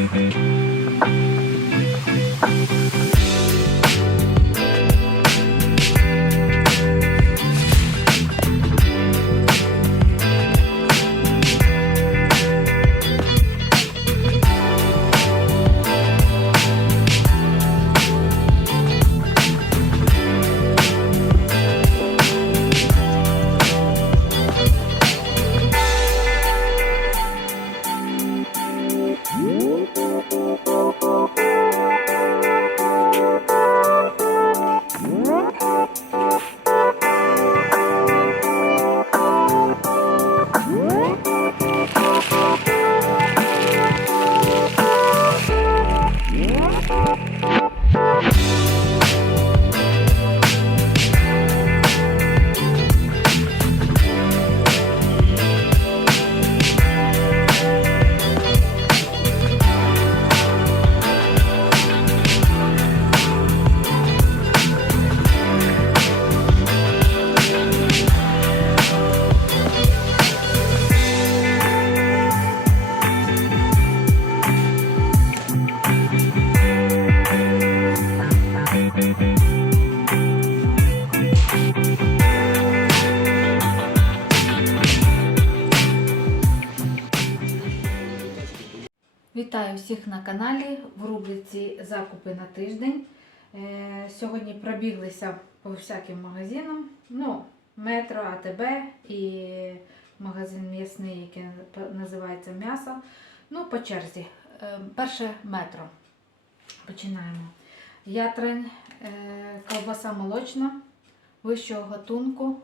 Mm-hmm. Вітаю всіх на каналі в рубриці Закупи на тиждень. Е, Сьогодні пробіглися по всяким магазинам. Ну, метро, АТБ і магазин м'ясний, який називається м'ясо. Ну, по черзі. Е, Перше метро. Починаємо. Ятрень, е, ковбаса молочна, вищого гатунку.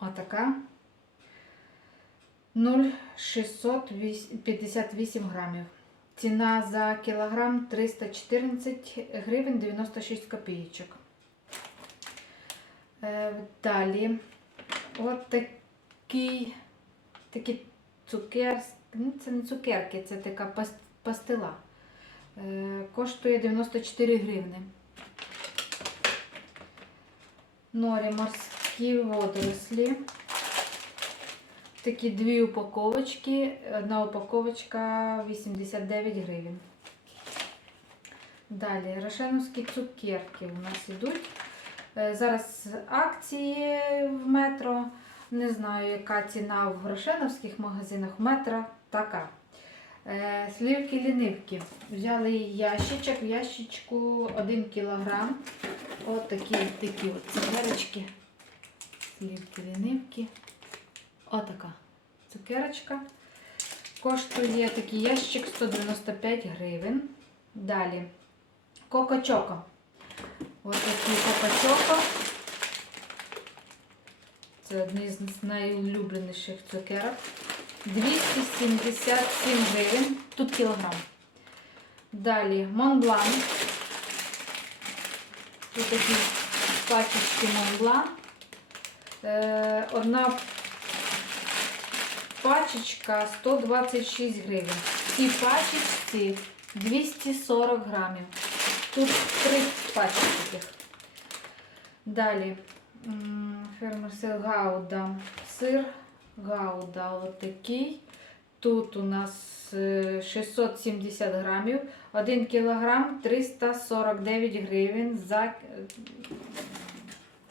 Отака. 0,658 грамів. Ціна за кілограм 314 гривень 96 копійочок. Е, Далі от такий, такі цукер, ну це не цукерки, це така пастила. Е, Коштує 94 гривни. Норі морські водорослі. Такі дві упаковочки. Одна упаковочка 89 гривень. Далі рошеновські цукерки у нас йдуть. Е, Зараз акції в метро. Не знаю, яка ціна в рошеновських магазинах. Метро така. Е, Слівки лінивки. Взяли ящичок, в ящичку 1 кг. От такі, такі от цукерочки. Слівки лінивки. Отака цукерочка. Коштує такий ящик 195 гривень. Далі Коко-Чоко. Ось такий Коко-Чоко. Це одні з найулюбленіших цукерок. 277 гривень. Тут кілограм. Далі Монблан. Тут такі пачечки Монблан. Е, Одна пачечка 126 гривень. Цій пачечці 240 грамів. Тут три пачки таких. Далі м, фермерсел Гауда. Сир Гауда отакий. Тут у нас е, 670 грамів. 1 кілограм 349 гривень за е,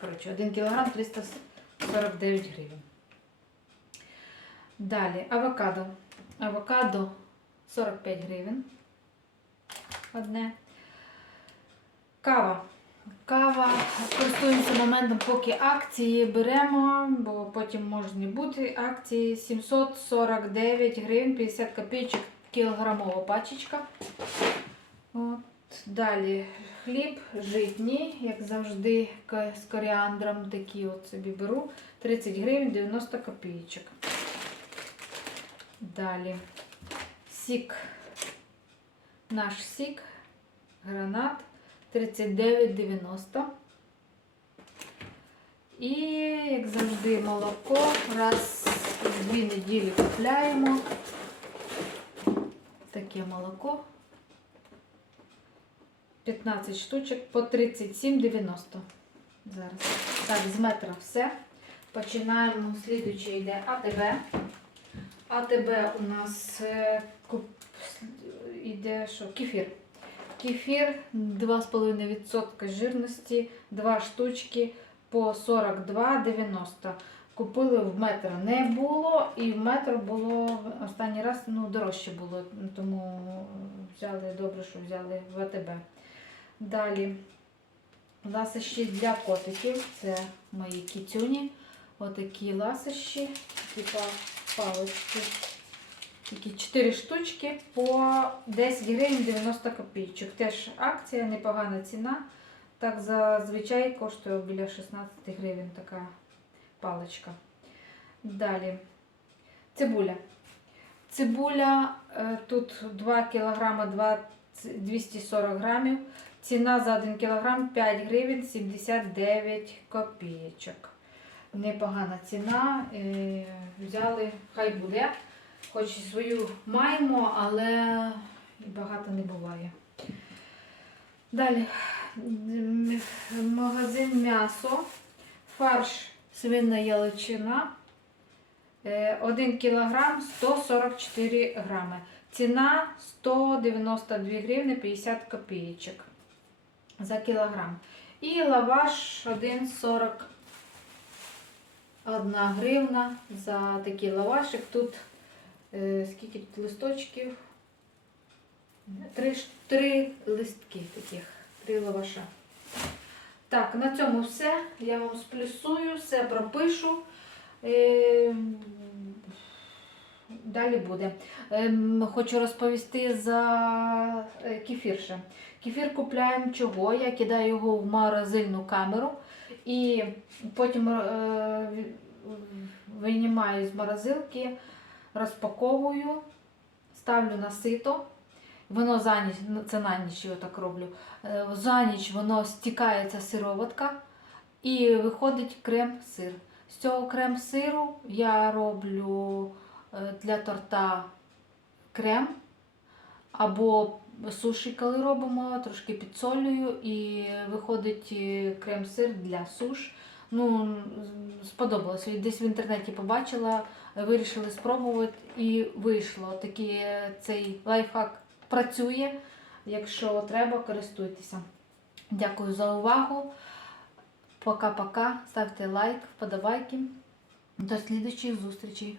коротше, 1 кілограм 349 гривень. Далі авокадо. Авокадо 45 гривень. Одне. Кава. Кава. Користуємося моментом, поки акції беремо, бо потім можуть не бути акції. 749 гривень 50 копійочок кілограмова пачечка. От. Далі хліб житній, як завжди, з коріандром такі от собі беру. 30 гривень 90 копійочок. Далі сік. Наш сік. Гранат 39,90. І, як завжди, молоко. Раз в дві неділі купляємо. Таке молоко. 15 штучок по 37,90. Зараз. Так, з метра все. Починаємо. Слідуючий йде АТБ. АТБ у нас е, йде що? Кефір. Кефір 2,5% жирності, 2 штучки по 42,90. Купили в метро не було, і в метро було останній раз ну, дорожче було, тому взяли добре, що взяли в АТБ. Далі ласощі для котиків. Це мої кітюні. Отакі ласощі, типа палички. Такі 4 штучки по 10 гривень 90 копійчик. Теж акція, непогана ціна. Так зазвичай коштує біля 16 гривень така паличка. Далі. Цибуля. Цибуля е, тут 2 кг 240 грамів. Ціна за 1 кг 5 гривень 79 копійочок. Непогана ціна. е, Взяли, хай буде. Хоч і свою маємо, але багато не буває. Далі. Магазин м'ясо. Фарш свинна яличина. 1 кг 144 грами. Ціна 192 гривни 50 копійочок за кілограм. І лаваш 1,41 гривна за такий лавашик. Тут е, скільки тут листочків? Три, три листки таких, три лаваша. Так, на цьому все. Я вам сплюсую, все пропишу. Е, Далі буде. Ем, Хочу розповісти за е, кефір ще. Кефір купляємо чого? Я кидаю його в морозильну камеру і потім е, винімаю з морозилки, розпаковую, ставлю на сито. Воно за ніч, ну, це на ніч я так роблю. Е, За ніч воно стікається сироватка і виходить крем-сир. З цього крем-сиру я роблю е, для торта крем або суші, коли робимо, трошки підсолюю і виходить е, крем-сир для суш. Ну, сподобалося. Десь в інтернеті побачила, вирішили спробувати і вийшло. Такий е, цей лайфхак працює. Якщо треба, користуйтеся. Дякую за увагу. Пока-пока. Ставте лайк, вподобайки. До слідуючих зустрічей.